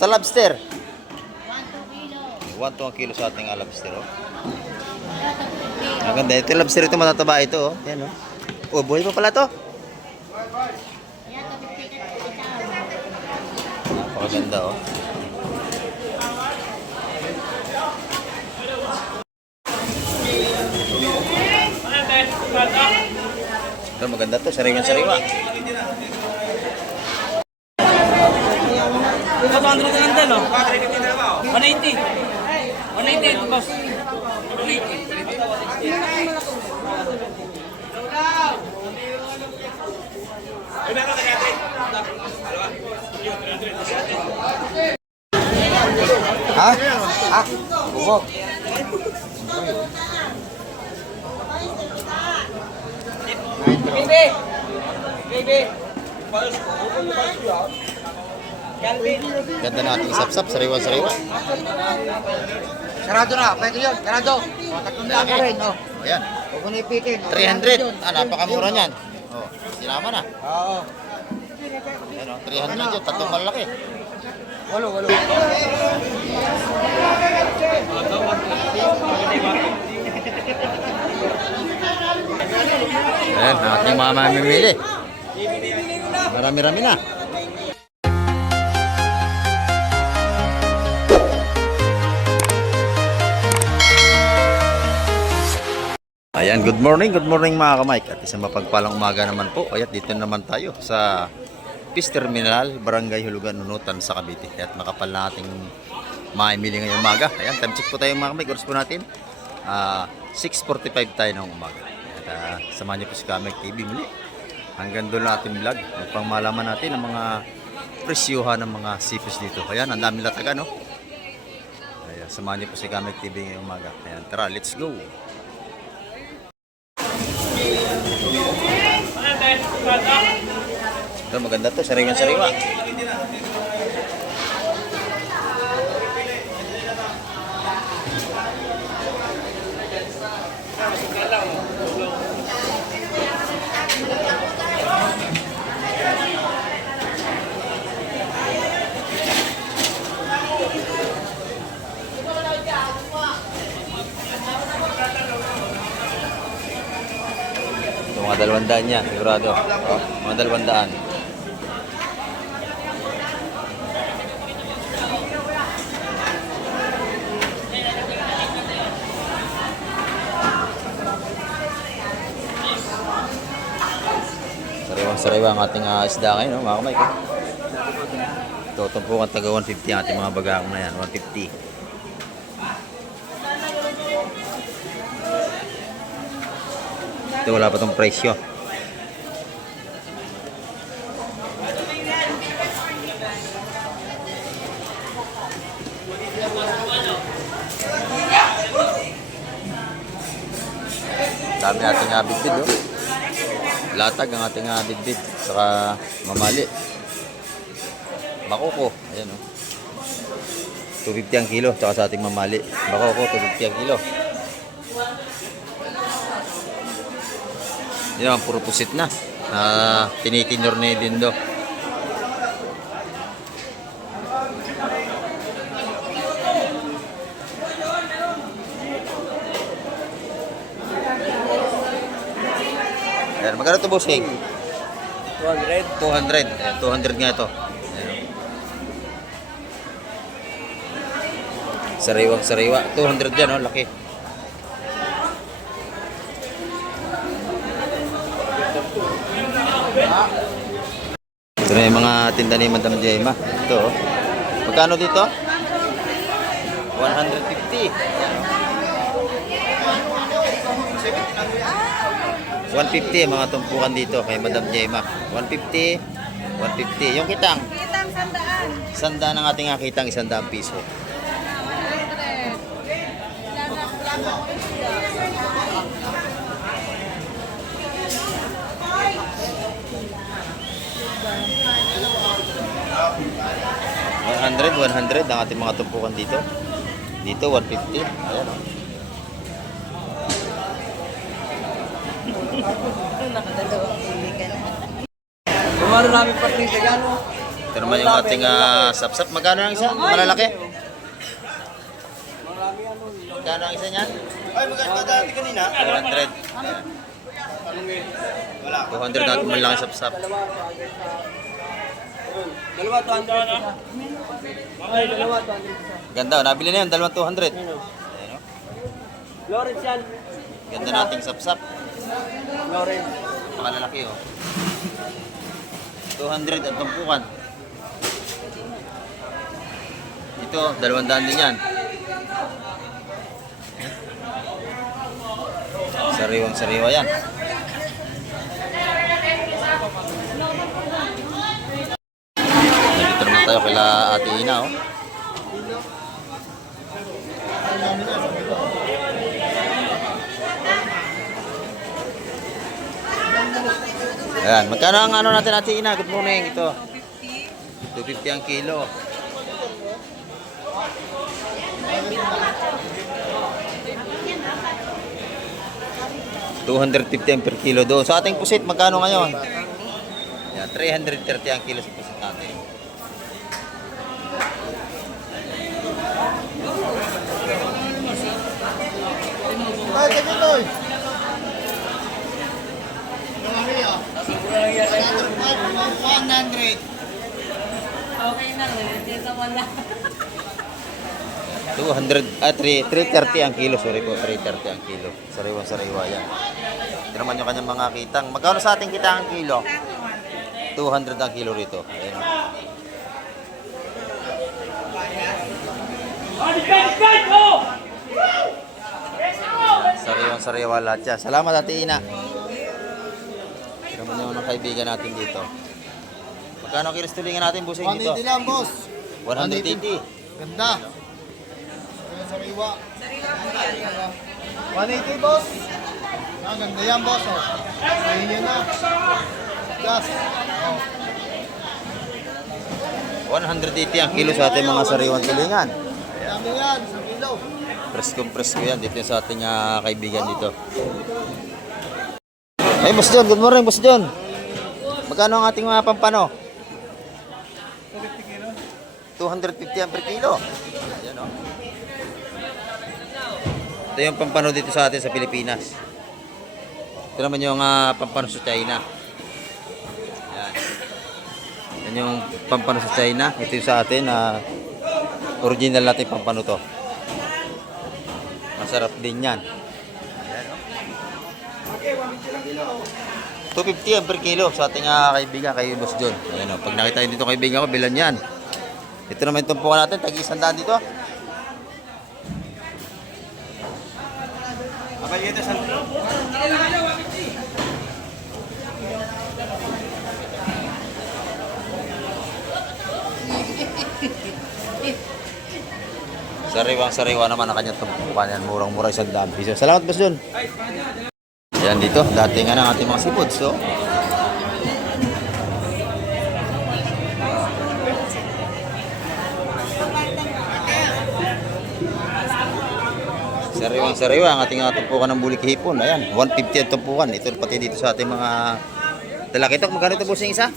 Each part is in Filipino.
Sa lobster. 1 to 1 kilo sa ating lobster. Oh. Maganda. Ito yung lobster ito. Matataba ito. Oh. Yan, oh. Oh, buhay pa pala to. Napakaganda, oh. Ito, maganda to. Sariwa-sariwa. 200 na lang din, no? 180. 180, boss. 180. Ha? Ha? Bubok. Baby! Baby! Ganda nating sapsap. Sariwa-sariwa. Sarado na, pwede yun, sarado. Tatlong daan ka rin, oh. Ayan. Huwag mo na ipitin. 300. Napakamura niyan. Oh, sinama na. Oo. Ayan, oh, 300 yun. Tatlong malaki. Walo. Ayan, ating mga mamimili. Marami-rami na. Ayan, good morning mga kamay. At isang mapagpalang umaga naman po. Ayan, dito naman tayo sa Peace Terminal, Barangay Hulugan, Nunutan sa Cavite. At makapal na ating maimili ngayong umaga. Ayan, time check po tayo mga kamay. Oras po natin 6:45 tayo ng umaga. At samahan niyo po si Kamek TV muli. Hanggang doon natin vlog. Upang malaman natin ang mga presyuhan ng mga sipis dito. Ayan, ang daming lataga, no? Ayan, samahan niyo po si Kamek TV ngayong umaga. Ayan, tara, let's go! Ito, maganda to, sariwa-sariwa. Ito, mga 200 yan, sigurado. Oh, mga 200. Sariwa ang ating isda ngayon, no, mga kamay ko. Ito, tumpukan taga 150 ang ating mga bagang na yan, 150. Ito, wala pa itong presyo. Dami nating bidbid, oh. Latag ang ating bidbid, saka mamali. Bakoko, ayan, oh. 250 ang kilo, saka sa ating mamali. Bakoko, 250 ang kilo. Yan naman, puro pusit na. Tinitinor na din do. Ayan, magkano ito, bossing? 200. 200. Ayan, 200 nga ito. Ayan. Sariwang-sariwa. 200 yan, oh, laki. Ito na yung mga tinda ni Madam Jemma. Ito, oh. Magkano dito? 150. 150 mga tumpukan dito kay Madam Jemma. 150. 150. Yung kitang? Kitang 100. 100 ang ating kitang, 100 piso. $100 ang ating mga tumpukan dito. Dito 150. Ayan, oh. Nakadalawang huli ka na. Kumaro namin partida yan. Ito naman yung ating sapsap. Magkano ang isa? Malalaki? Magkano ang isa niyan? Ay, magkano ba dati kanina? 200. 200 natin malaki sapsap. Dalawa, 200. Ay, dalawa, 200. Ganda, nabili na yun. 200. Ayan, oh. Lawrence yan. Ganda nating sapsap. Lawrence. Makalalaki, oh. 200 at tumpukan. Ito, 200 din yan. Sariwang sariwa yan. Nandito naman tayo kila Ate Ina, oh. Ayan, magkano ang ano natin Ate Ina? Good morning, ito. 250 ang kilo. $250 ang per kilo doon. Sa ating pusit, magkano ngayon? Yan, 330 ang kilo sa pusit natin. Ay, Kevin, 100. Okay na, dito wala. 330 ang kilo. Sorry po, 330 ang kilo. Sariwa-sariwa yan. Ito naman yung kanyang mga kitang. Magkano sa ating kitang ang kilo? 200 ang kilo rito. Ayan, oh. Sariwang-sariwa lahat yan. Salamat Ate Ina. Ito naman yung mga kaibigan natin dito. Magkano ang kilos tulingan natin, busing dito? 180 lang, boss. 180. Ganda. Sariwa. 180, boss. Ah, ganda yan, boss. Oh. Sahin nyo na. Gas. Oh. 180 ang kilo sa ating mga sariwang tulingan. Dami yan, 1 kilo. Presko yan dito sa ating kaibigan dito. Hey, Boss John. Good morning, Boss John. Magkano ang ating mga pampano? 250 ang per kilo. Ayan, oh. Ito yung pampano dito sa atin sa Pilipinas. Ito naman yung pampano sa China. Ayan. Yan yung pampano sa China. Ito yung sa atin. Original natin pampano to. Masarap din yan. Ayan, oh. 250 ang per kilo sa ating kaibigan kay Boss John. Ayan, oh. Pag nakita nyo dito kaibigan ko, bilan yan. Ito naman yung tumpukan natin, tag-100 dito. Sariwang-sariwa naman ang kanyang tumpukan yan. Murang-mura 100 piso. Salamat, Boss John. Yan dito, dati nga ng ating mga seafoods. So, sariwang-sariwa ang ating tumpukan ng bulik hipon. Ayan, 150 ang tumpukan. Ito pati dito sa ating mga talakitok. Magkano ito, boss, yung isa?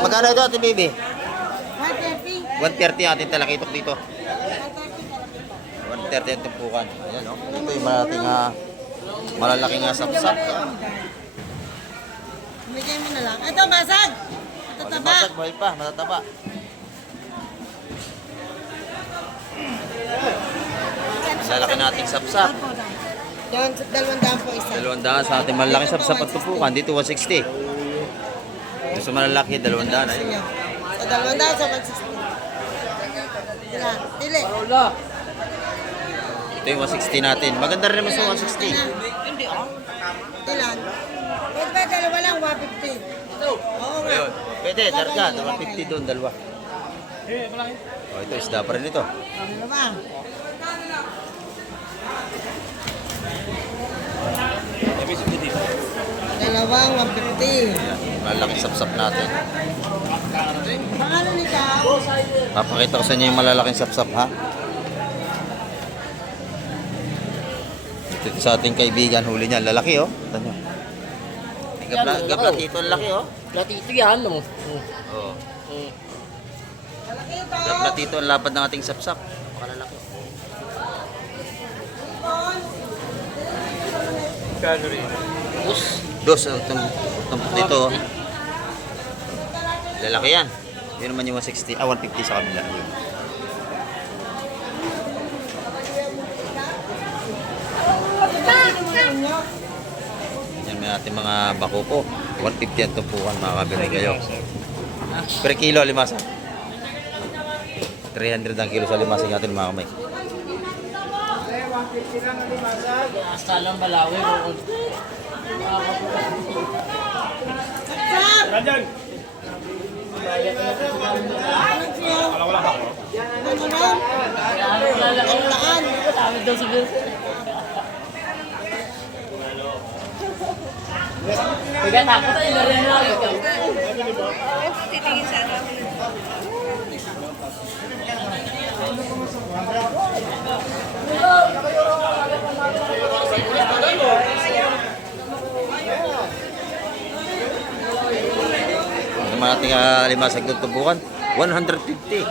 Magkano ito, ate baby? 130 ang ating talakitok dito. 130 ang tumpukan. Ayan, no? Ito yung ating malalaking sapsap. Bigay mo na lang. Ito, basag! Matataba. Masag, buhay pa, matataba. Malalaki nating sapsap. Yan, 200 po isa. 200 sa ating malalaking sapsap at tumpukan. Dito 160. Dito sa malalaki, 200. Ayun. Sa 200 sa 160. Yan, pili. Ito yung 160 natin. Maganda rin naman sa 160. Hindi ah. Ilan? Pwede ba dalawa lang, 150? Oo nga. Ayun. Pwede, darga. 150 doon, dalawa. Oh, ito, isda pa rin ito. Ano ba? Dalawang 150. Ayan, malalaking sapsap natin. Pangalan ni Kao? Papakita ko sa inyo yung malalaking sapsap, ha? Ito sa ating kaibigan, huli niya. Lalaki, oh. Ito nyo. Gaplatito ang laki, oh. Platito yan, no? Oo. Gaplatito ang lapad ng ating sapsap. Makalalaki. Dos ang tumpok dito, oh. Lalaki yan. Yun naman yung 160, 150 sa kabila. Yun. Yan may ating mga bakuko. 150 ang tumpukan, makakabili kayo. Per kilo, alimasa. 300 ang kilo sa alimasa natin, mga kamay. Hasta lang Balawi. Dami daw siguro. Kaya takot tayo na rin na. Ang mga ating alimasag ng tumpukan, 150.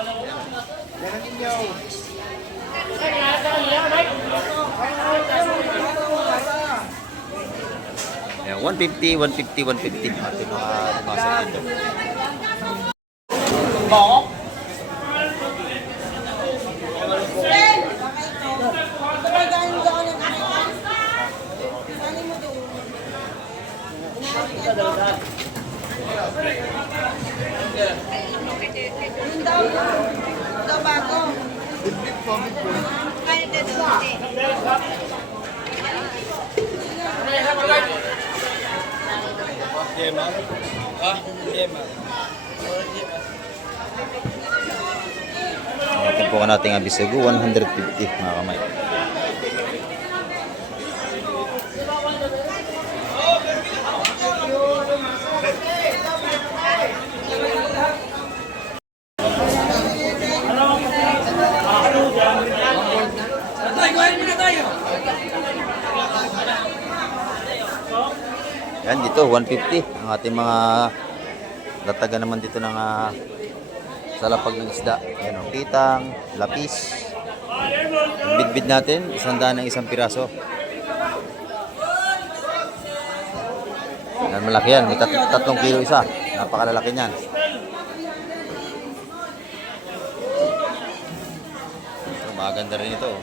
Ayan, 150, 150, 150 ang ating mga alimasag dito. Bako? Yung daw bago. Kaya na doon. Ang tumpukan natin ang bisago, 150 mga kamay. Yan dito 150 ang ating mga dataga naman dito ng sa lapag ng isda. Yan o, pitang, lapis. Ang bidbid natin, 100 ng isang piraso. Yan, malaki yan. May 3 kilo isa. Napakalalaki niyan. Maganda rin ito.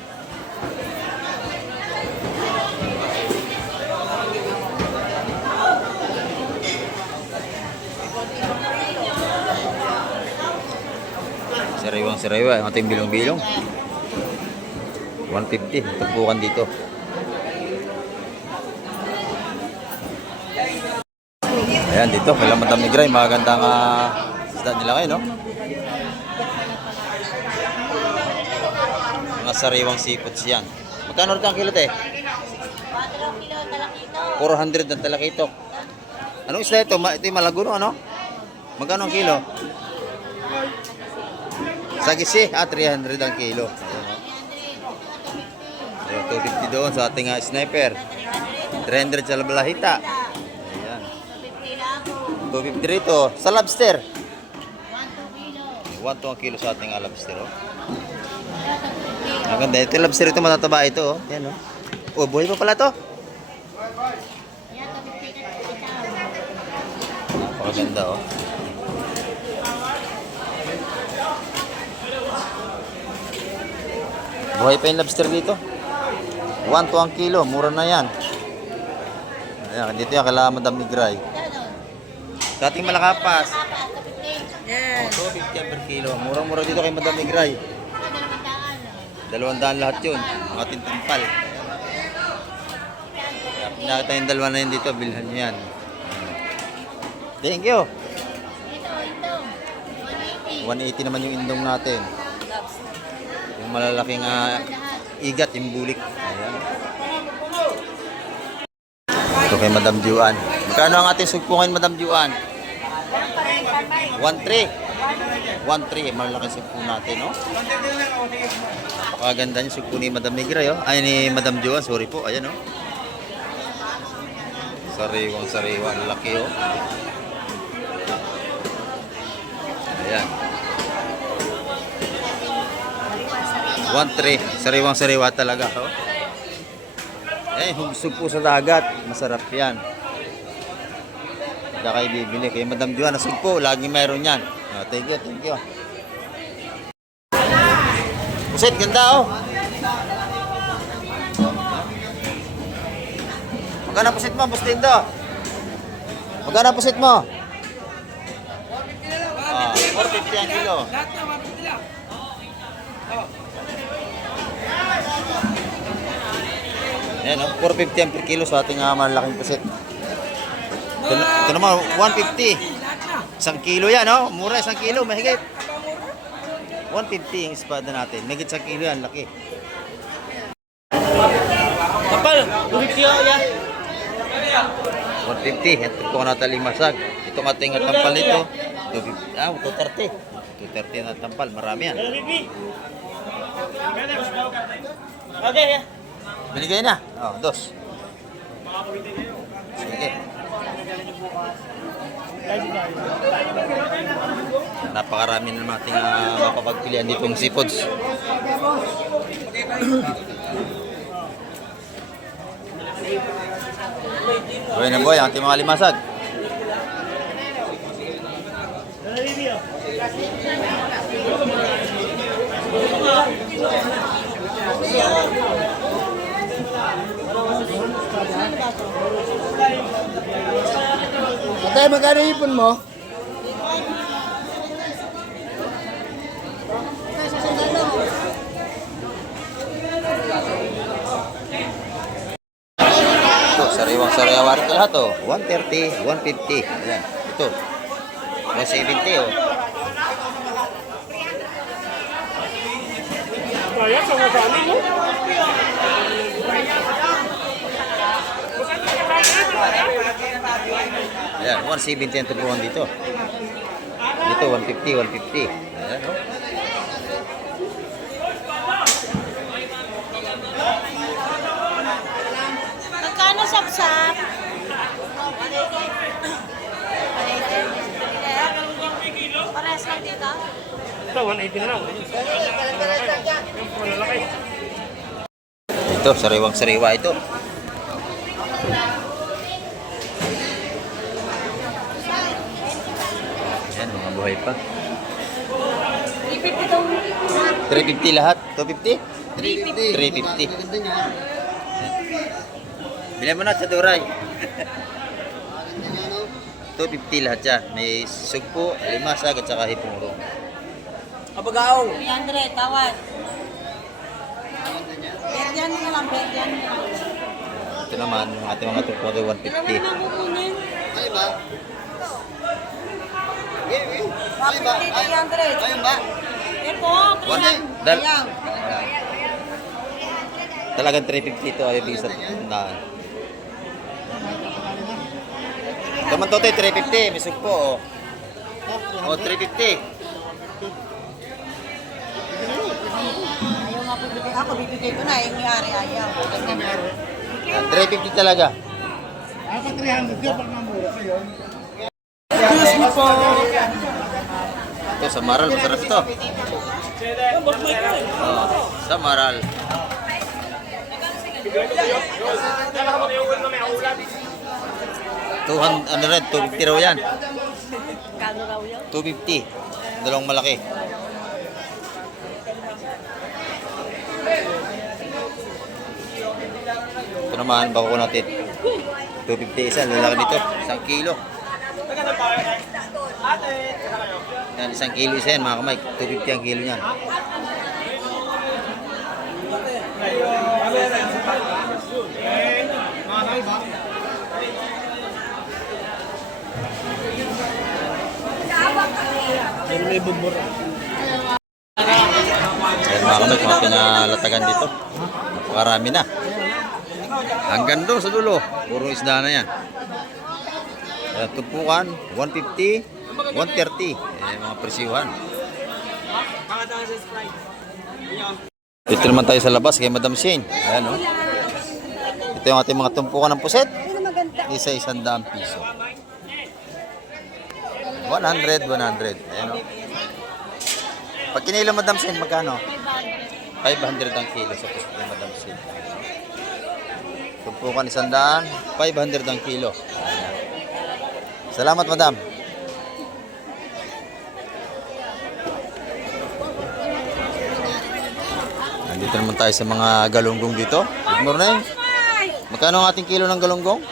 Sariwang ang ating bilong-bilong. 150 tumpukan dito. Ayan dito, kailang Madam Negray, magandang isda nila kayo, no? Mga sariwang seafoods yan. Magkano rin ang kilo, te? 400 ang talakitok. Anong isda ito? Ito yung malaguno, ano? Magkano ang kilo? Sagisi, 300 ang kilo. Ayan, 250 doon sa ating sniper. 300 sa labalahita. Ayan. 250 rito. Sa lobster. 1 ang kilo sa ating lobster. Oh. Ang ganda. Ito yung lobster ito, matataba ito. Oh. Ayan, oh. Oh, buhay pa pala to. Napakaganda, oh. Buhay pa yung lobster dito. 1 ang kilo. Mura na yan. Ayan, dito yan. Kala Madam Negray. Sa ating malakapas. Yes. 250 per kilo. Murang-mura dito kay Madam Negray. 200 lahat yun. Ang ating tampal. Pinakita yung dalawa na yun dito. Bilhan nyo yan. Thank you. 180 naman yung indong natin. Yung malalaking igat, yung bulik. Ayan. Ito kay Madam Juan. Magkano ang ating sugpungan, Madam Juan? 1.3. 1.3. Malalaking sugpong natin, no? Napakaganda yung sugpong ni Madam Negray, oh. Ay, ni Madam Juan. Sorry po. Ayan, oh. Sariwang sariwa. Ang laki oh. Ayan. 1.3. Sariwang sariwa talaga. Oh. Eh, hugsog po sa dagat. Masarap yan. Hindi kayo bibili. Kaya Madam Joanna, sugpo. Lagi mayroon yan. Oh, thank you, thank you. Pusit, ganda oh. Magkano pusit mo, Bustindo? Magkano pusit mo? 450 ang kilo. Ayan oh, 450 ang per kilo sa ating malaking pusit. Ito naman, 150. Isang kilo yan oh, mura isang kilo, mahigit. 150 yung espada natin, mahigit isang kilo yan, laki. Kapal, tubig siya yan. 150, ito po na taling masag. Itong ating tampal nito, 230. 230 na tampal, marami yan. Okay, yeah. Binigay na. Oh, dos. Sige. Napakarami na natin mapapagpilian ditong seafoods. Buhay na buhay ang ating mga limasag. Tatay, magkano ipon mo? Ito, sariwang sariwa rin lahat oh. 130, 150. Ayan, ito. 170 oh. Ayan, 170 ang tubuhan dito. Dito, 150, 150. Ayan oh. Magkano sapsap? Parehas lang dito? Ito, 180 na lang. Ito, sariwang sariwa ito. Ayan, mga buhay pa. 350 daw. 350 lahat. 250? 350. Bilhan mo na sa Duray. 250 lahat yan. May sugpo, limasag at saka hipumurong. Abagaw. 300, tawad. Berdian mo lang, berdian mo lang. Ito naman, yung ating mga tupo ay 150. Ano na kukunin? Ay ba? 150, 300. Ayun ba? Ito, 300. Dal- Ayan. Talagang 350 ito ay ibig sa tindahan. Ito man to 350, may sugpo oh. Oh, 350. Ayaw nga po bibigay. Ako bibigay ko na, yung may-ari ayaw. 350 talaga. Ako 300 yun, pag mamura ko yun. Ito sa Maral, masarap ito. Oh, sa Maral. 200, ano rin, 250 raw yan. Kano raw yun? 250. Dalawang malaki. Ito naman, bako ko natin. 250 isa, lalaki nito. 1 kilo. Yan, 1 kilo isa yan mga kamay. 250 ang kilo niyan. Ayan mga kamay, mga pinalatagan dito. Napakarami na. Hanggang doon sa dulo. Puro isda na yan. Ayan, tumpukan, 150, 130. Ayan mga presyuhan. Dito naman tayo sa labas kay Madam Shane. Ayan o. Ito yung ating mga tumpukan ng puset. Ano maganda? Isa 100 piso. 100. Ayan o. Pag kinilo Madam Sin, magkano? 500 ang kilo sa pusit ni Madam Sin. Tumpukan 100, 500 ang kilo. Ayan. Salamat, Madam. Nandito naman tayo sa mga galunggong dito. Good morning. Magkano ang ating kilo ng galunggong?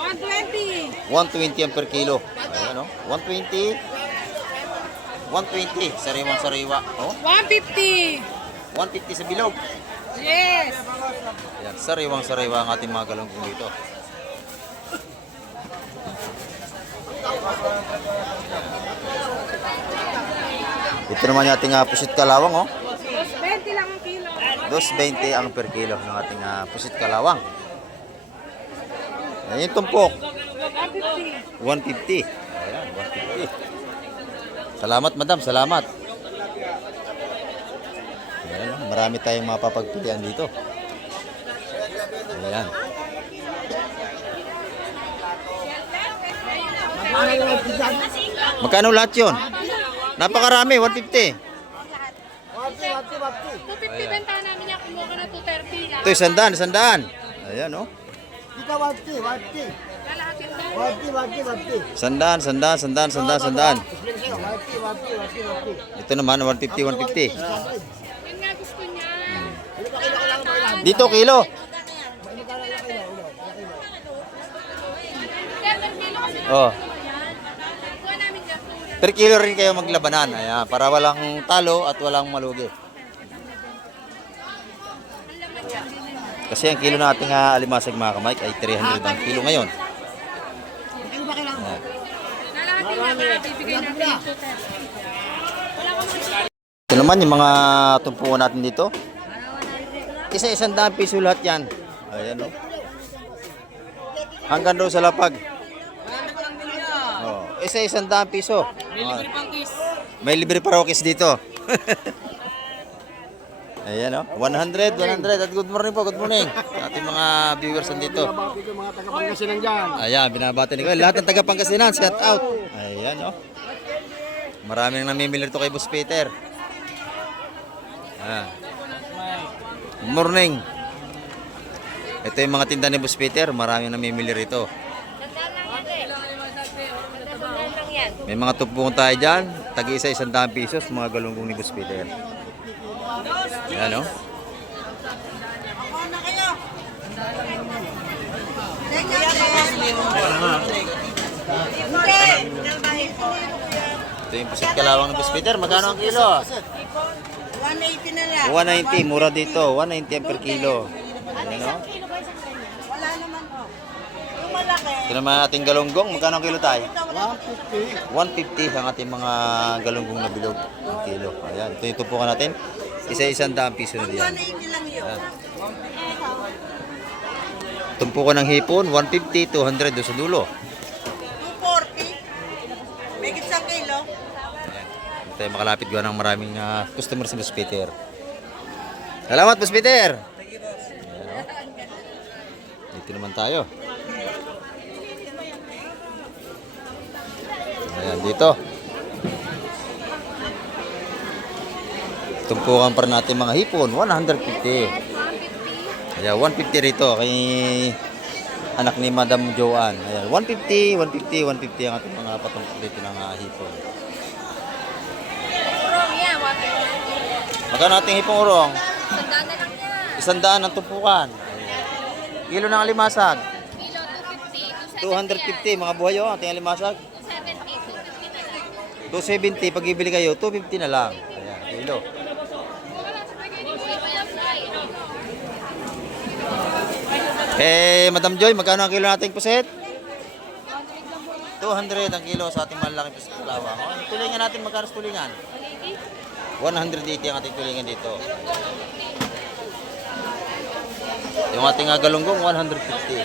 120. 120 ang per kilo. Ayan o. 120. 120. Sariwang-sariwa. Oh, 150. 150 sa bilog. Yes. Ayan, sariwang-sariwa ang ating mga galunggong dito. Ito naman yung ating pusit kalawang, oh. 20 lang ang kilo. 2.20 ang per kilo ng ating pusit kalawang. Ayan yung tumpok. 150. 150. Ayan, 150. Salamat, Madam. Salamat. Ayan, oh, marami tayong mapapagpilian dito. Ayan. Magkano lahat yun? Napakarami, 150. 250 benta namin yan. Kumuha ka na 230 lang. Ito, 100. Ayan, oh. Dito, 150. Lalahatin daw. 150. 100. Ito naman, 150. Yun nga gusto niya. Dito, kilo. Oh. Kuha namin dyan. Per kilo rin kayo maglabanan. Ayan, para walang talo at walang malugi. Kasi ang kilo ng ating alimasag mga kamay ay 300 ang kilo ngayon. Ayan. Lalahatin niya para bibigay natin yung 230. Ito naman yung mga tumpukan natin dito. Isa 100 piso lahat yan. Ayan o. Hanggang doon sa lapag. Oh, isa 100 piso. May libre pa raw kiss dito. Ayan o. 100. At good morning po. Good morning. Sa ating mga viewers nandito. Ito mga taga-Pangasinan dyan. Ayan, binabati ni Kuya. Lahat ng taga Pangasinan, shout out. Ayan o. Maraming namimili rito kay Boss Peter. Ayan. Good morning. Ito yung mga tinda ni Boss Peter. Maraming namimili rito. May mga tupong tayo dyan. Tag-isa 100 pesos. Mga galunggong ni Boss Peter. Ayan o. Ito yung pusit kalawang ni Boss Peter. Magkano ang kilo? 180 na lang. 190. Mura dito. 190 ang per kilo. Ayan o. Wala naman po. Yung malaki. Ito naman ating galunggong. Magkano ang kilo tayo? 150. 150 ang ating mga galunggong na bilog. Ang kilo. Ayan. Ito yung tupukan natin. Isa 100 piso na diyan. 180 lang yun. Ayan. Tumpukan ng hipon, 150, 200 doon sa dulo. 240. May isang kilo. Ayan. Hindi tayo makalapit gawa ng maraming customers si Boss Peter. Salamat, Boss Peter! Ayan, oh. Dito naman tayo. Ayan, dito. Tumpukan pa rin natin mga hipon, 150. Ayan, 150 rito kay anak ni Madam Joanne. Ayan, 150 ang ating mga patungkol dito ng hipon. Urong yan. Magkano ating hipong urong? Sandaan na lang yan. 100 ang tumpukan. Kilo ng alimasag, Kilo 250. 250. Mga buhay o, ating alimasag. 270. 250 na lang. 270, pag ibili kayo, 250 na lang. Ayan, kilo. Madam Joy, magkano ang kilo nating puset? 200 ang kilo sa ating malaking puset kalawang. Tulingan natin, magkano sa tulingan? 180 ang ating tulingan dito. Yung ating galunggong, 150.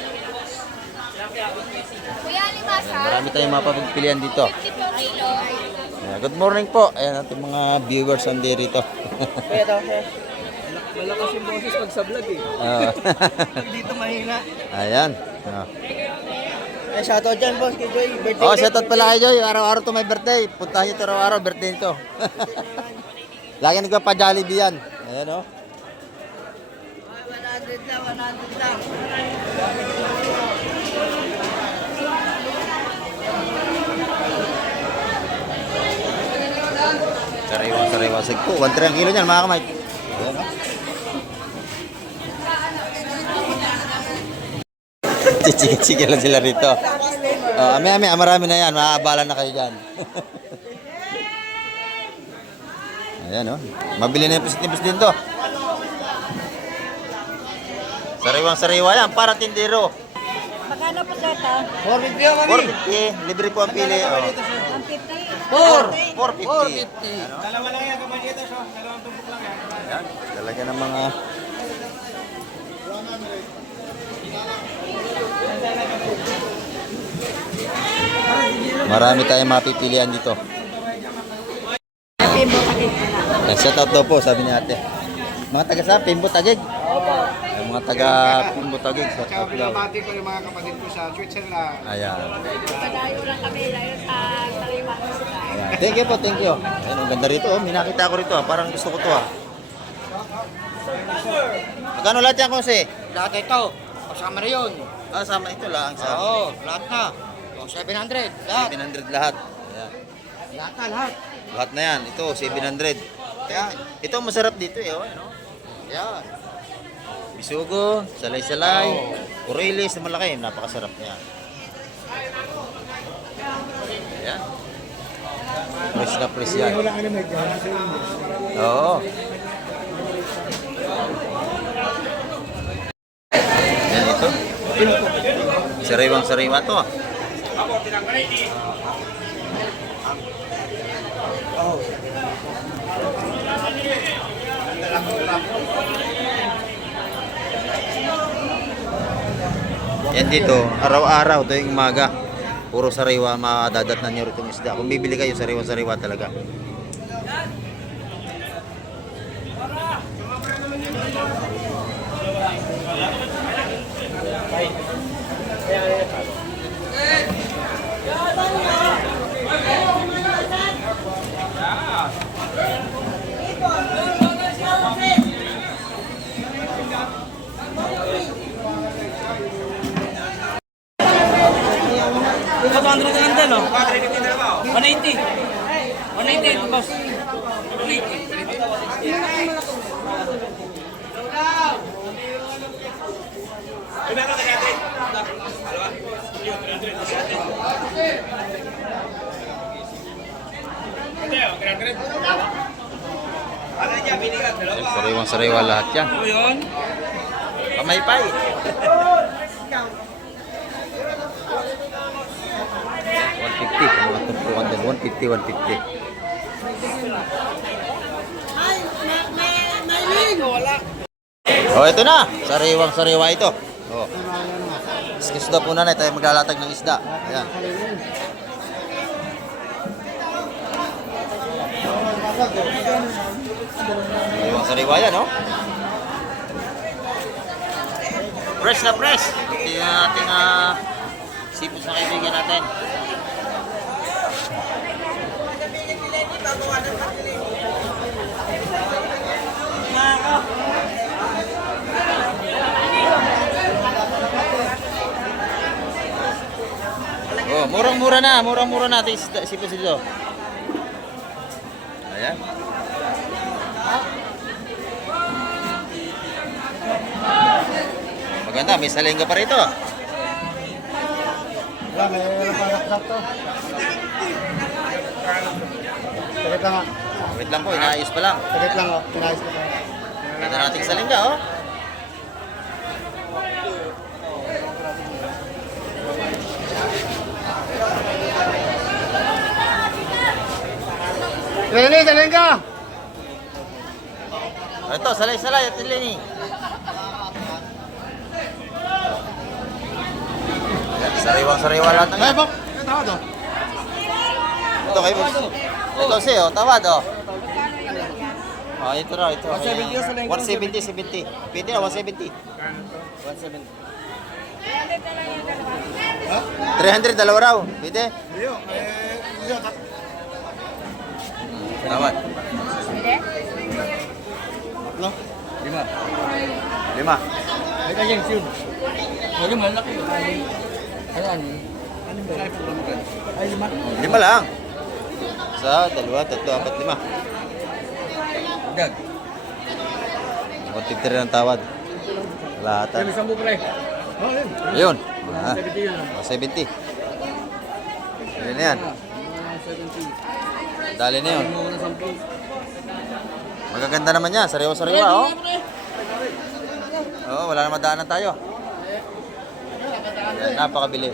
Kuya, limasa. Marami tayong mapapagpilian dito. 50 po kilo. Ayan, good morning po. Ayan ating mga viewers on day rito. Malakas yung boses pag sa vlog eh. Ah. Dito mahina. Ayan. Ah. Eh, shoutout dyan, boss. Kay Joy. Birthday. Oh, shoutout pala kay Joy. Araw-araw to may birthday. Puntahan nyo ito araw-araw. Birthday nito. Lagi nagpa Jollibee yan. Ayan oh. 100 lang, 100 lang. Sariwa sagpo. 1.3 ang kilo niyan mga kamay. Ayan oh. Chika-chika lang sila rito. Oh, ami-ami, marami na yan. Maaabala na kayo dyan. Ayan oh. Mabili na yung pusit din to. Sariwang-sariwa yan, para tindero. Magkano po sa ito? 450 ako, mami. 450, libre po ang pili. Oh. Ang 50? 450. Dalawa lang yan, kapalitos. Dalawang tumpok lang yan. Ayan, talaga ng mga... Marami tayong mapipilian dito. Pimbo pakit ko na. Shout out daw po, sabi ni ate. Mga taga sa Pimbo Tagig. Ay, mga taga Pimbo Tagig. Shout out daw. Pinabati ko yung mga kapatid ko sa Switzerland. Ayan. Padayo lang kami dahil sa sariwa ko sila. Ayan. Thank you po, thank you. Ayan, ang ganda rito. Oh. Minakita ko rito. Parang gusto ko to. Magkano lahat yan, Kose? Lahat ito. Kasama na yun. Ah, sama ito lang. Sa Oo, lahat na. O, 700. Lahat. 700 lahat. Ayan. Lahat na, lahat. Lahat na yan. Ito, 700. Yan. Ito, masarap dito eh. Oh, ano? Yan. Bisugo, salay-salay, kurilis na malaki. Napakasarap niya. Ayan. Fresh na fresh yan. Oo. Yan ito. Sariwang-sariwa to ah. Yan dito, araw-araw tuwing umaga. Puro sariwa madadatnan nyo rito ng isda. Kung bibili kayo, sariwa-sariwa talaga. Ito, 200 na lang din, oh. 180. 180, boss. 180. Sariwang-sariwa lahat yan. Ano yun? Pamaypay. 150, kung mga tumpukan din. 150. Oh, ito na. Sariwang-sariwa ito. Oh. Excuse daw po nanay, tayo maglalatag ng isda. Ayan. Sariwang-sariwa yan, oh. Fresh na fresh. Ito yung ating sipos na kaibigan natin. Oh, murang-mura na ito sipos dito. Ayan. Maganda, may salinga pa rito. Wala, may panak to. Sakit lang ah. Wait lang po, inaayos pa lang. Sakit lang oh. Pinayos ko pa. Ganda nating salinga, oh. Leni, salin ka! Ito, salay-salay at Lenny. Sariwang-sariwa lahat ng Ay, yan. Bok! Ito tawad oh. Ito kayo. Ito siya, oh, tawad, oh. Oh, ito raw, ito. 170 yung salengka. 170. Pwede na, 170. 170. 300, dalawa raw. Pwede? Tawad. No? 5. Ay, kaya yun. Huwag yung malaki. Ayan. Ay, 5. 5 lang. Isa, dalawa, tatlo, apat, 5. Dag. 150 rin ang tawad. Lahatan. May 10 pre. Oh, yun. Ayun. Ah, 70 yun. 70. Ayun na yan. 70. Dali na yun. Mo na 10. Magaganda naman yan. Sariwa-sariwa, oh. Oo, wala na madaanan tayo. Yan, napakabili.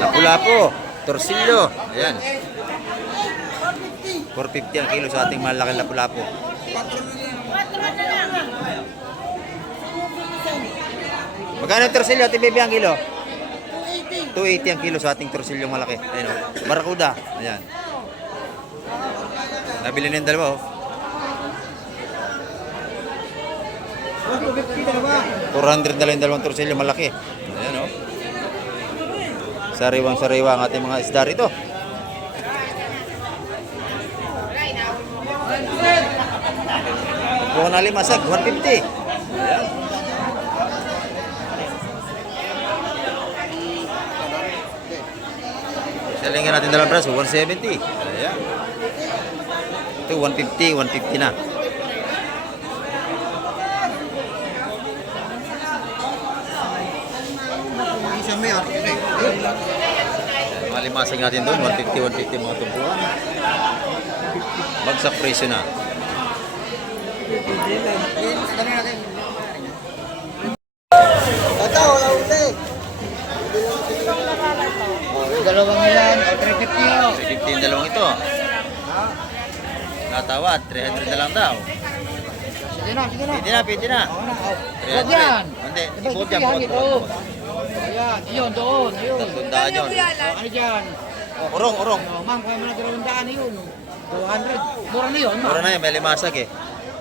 Lapu-lapu, torsilyo. Ayan. 450 ang kilo sa ating malaki lapu-lapu. Magkano yung torsilyo, Ate Bebe, ang kilo? 280 ang kilo sa ating torsilyo malaki. Ayun, oh. Barakuda. Ayan. Nabili na yung dalawa, oh. 400 na lang yung dalawang torsilyo malaki. Ayan, oh. Sariwang-sariwa ang ating mga isda rito. Buko na limasag, 150. Ayan. Salingan natin dalawang braso, 170. Ayan. Ito, 150, 150 na. Isa may art. Mga limasag natin doon, 150, 150 mga tumpuan. Bagsak presyo na. Ito, wala uli. Yung dalawang yan, 350 yun. 350 yung dalawang ito. Natawad, 300 na lang daw. Sige na, sige na. Pwede na, pwede na. Huwag yan. 300. Hindi, ibot yan, bot. Ayan, yun, doon, ayun. 300 yun. Ano dyan? Urong, urong. Ma'am, kaya mo na 200 na yun. 200. Mura na yun, ma'am. Mura na yun, may limasag eh.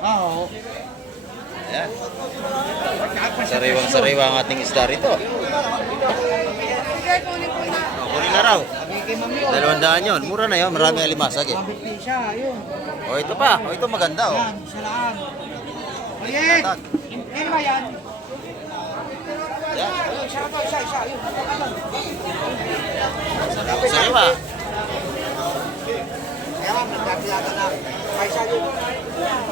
Oo. Ayan. Sariwang-sariwa ang ating isda rito. Kunin na raw. Sabi kay ma'am yun. 200 yun. Mura na yun, maraming limasag eh. 150 siya, ayun. O ito pa, o ito maganda oh. Yan, isa lang. Ulit! Tatag. Ano ba yan? Ayan. Ayun, isa to, isa, ayun. Sariwa. Kaya ma'am, nagkakilata na. Kaisa yun. Ayan.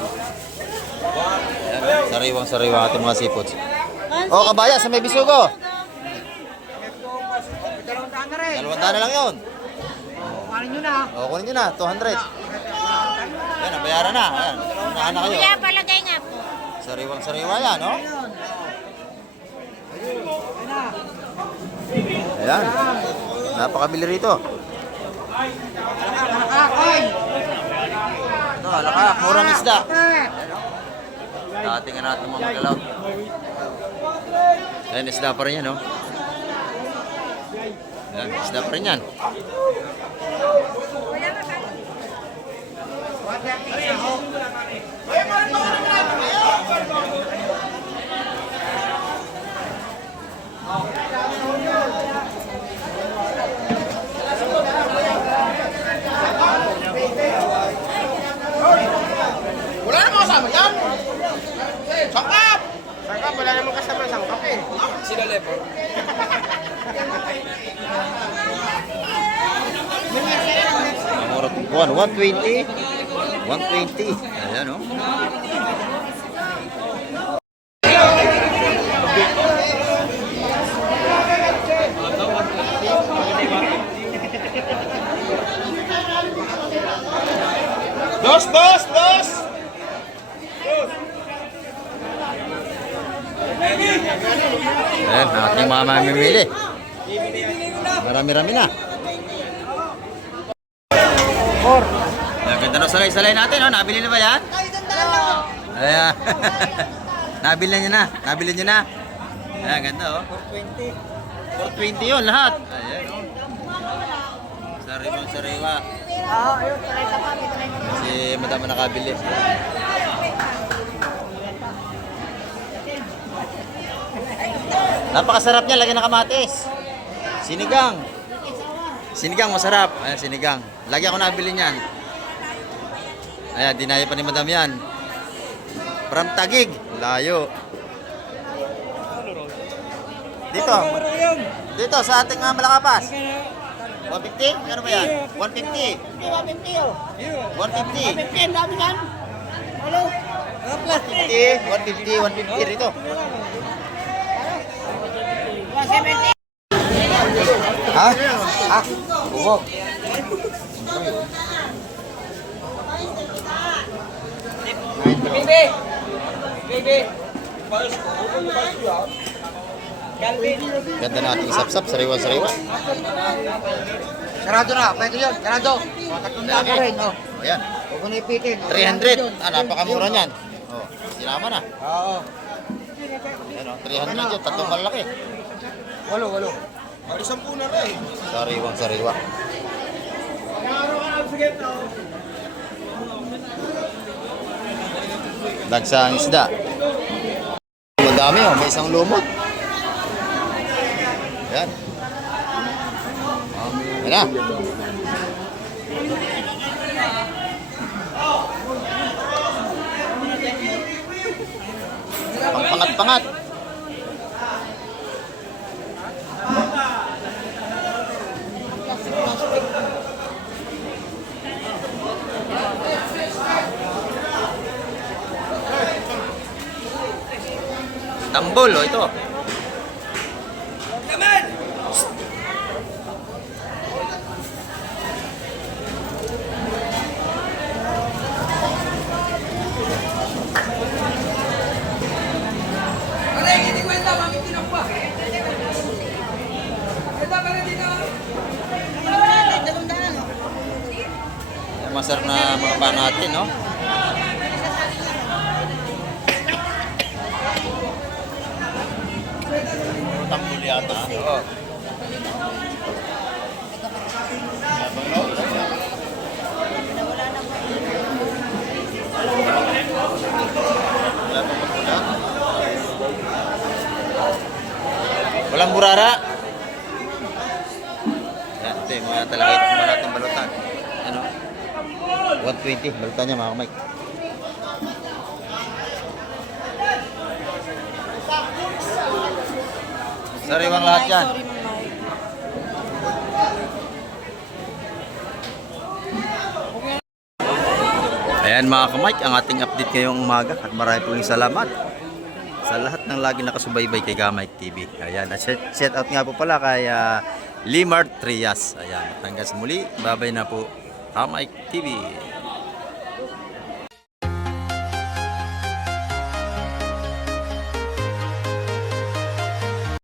Sariwang-sariwa ang ating mga seafoods. O kabaya, sa may bisugo. 200 na rin. 200 na lang yun. Kuhanin nyo na. O kunin nyo na, 200. Ayan, nabayaran na. Ayan, unahan na kayo. Kuya, palagay nga po. Sariwang-sariwa yan, no? Ayan. Napakabili rito. Ay! Ito, alakak, murang isda. Datingan natin mga magalaw. Ayan, isda pa rin yan, no? Ayan, isda pa rin yan. Wala namang kasama yan! Sangkap! Sangkap, wala namang kasama sangkap eh. Sino lepo? Mura tumpuan, 120. 120. Ayan, no? Dos! Ayan, ating mga mamimili. Marami-rami na. Ayan, ganda no, salay-salay natin, no? Nabili na ba yan? Ayan. Nabili nyo na. Nabili nyo na. Ayan, ganda, oh. 420 yun, lahat. Ayan, oh. Sariwa-sariwa. Oo, ayun, try ka pa. Si madama nakabili. Napakasarap niya, lagyan ng kamatis. Sinigang. Sinigang masarap. Ayan, sinigang. Lagi ako nabili niyan. Ayan, dinaya pa ni Madam yan. From Taguig. Layo. Dito. Dito, sa ating Malakapas. 150? Ano ba yan? 150. 150. 50, ang dami yan. Hello? 150 rito. 170. Ha? Ha? Bubog. Baby! Baby! Ganda nating sapsap, sariwa-sariwa. Sarado na, pwede yun. Sarado. Tatlong daan pa rin. Oh. Ayan. Huwag mo na ipitin. 300. Napakamura niyan. Oh, sinama na. Oo. Ayan, 300 yun, tatlong malaki. Walo. Sariwang-sariwa. Dagsang isda. Madami oh, may isang lumot. Ayan. Ayan na. Pangpangat-pangat. Tambol oh, ito. Yan, masarap na mga pa natin, no? Tambol yata. Oo. Walang burara. Yan, ito yung mga talaga ito mga natin balutan. Ano? 120, balutan niya mga kamay. Sariwang lahat yan. Ayan mga kamay, ang ating update ngayong umaga at marami pong salamat sa lahat ng lagi nakasubaybay kay Kamay TV. Ayan, at shout out nga po pala kay Limar Trias. Ayan, hanggang sa muli, babay na po Kamay TV.